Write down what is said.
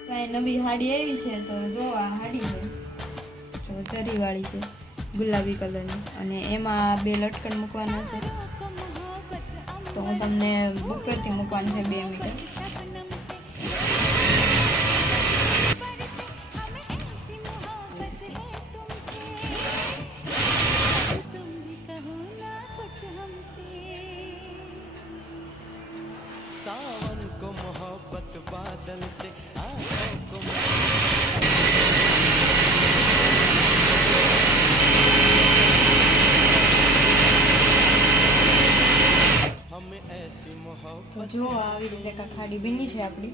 કાંઈ નવી હાડી આવી છે તો જો આ હાડી છે, જો જરીવાળી છે ગુલાબી કલરની, અને એમાં 2 લટકન મૂકવાના છે. તો હું તમને બુક કરતી મૂકવાનું છે 2 મીટર. सावन को मोहब्बत बादल से आँखों को हमें ऐसी मोहब्बत. તો જો આવી રીતે કાંઈક હાડી બની છે આપણી.